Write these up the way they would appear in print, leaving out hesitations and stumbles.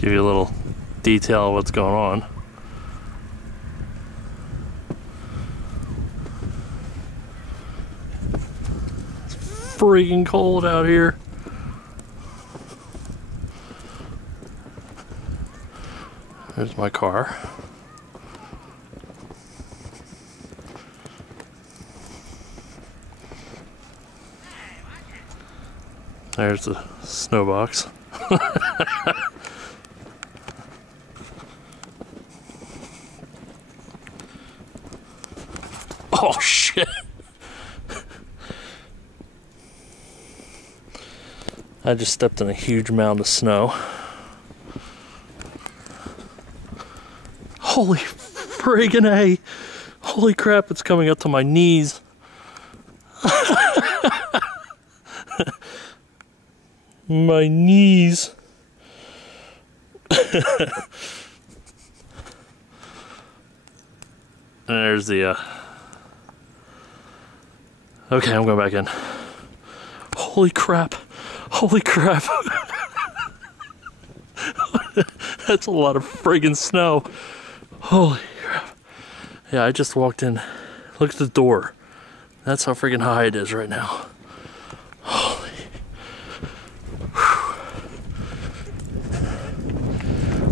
Give you a little detail of what's going on. It's freaking cold out here. There's my car. There's the snow box. Oh shit. I just stepped in a huge mound of snow. Holy friggin' A. Holy crap, it's coming up to my knees. My knees. There's the okay, I'm going back in. Holy crap. Holy crap. That's a lot of friggin' snow. Holy crap. Yeah, I just walked in. Look at the door. That's how friggin' high it is right now. Holy.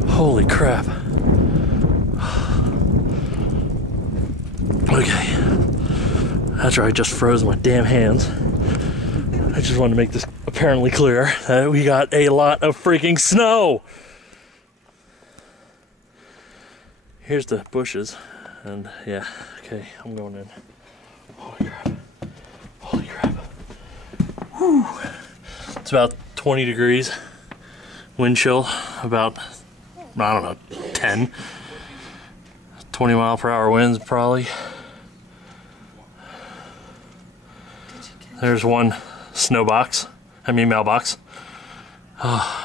Holy crap. Okay. After I just froze my damn hands, I just wanted to make this apparently clear that we got a lot of freaking snow. Here's the bushes, and yeah, okay, I'm going in. Holy crap. Holy crap. Whew. It's about 20 degrees. Wind chill, about, I don't know, 10. 20 mile per hour winds, probably. There's one mailbox. Oh.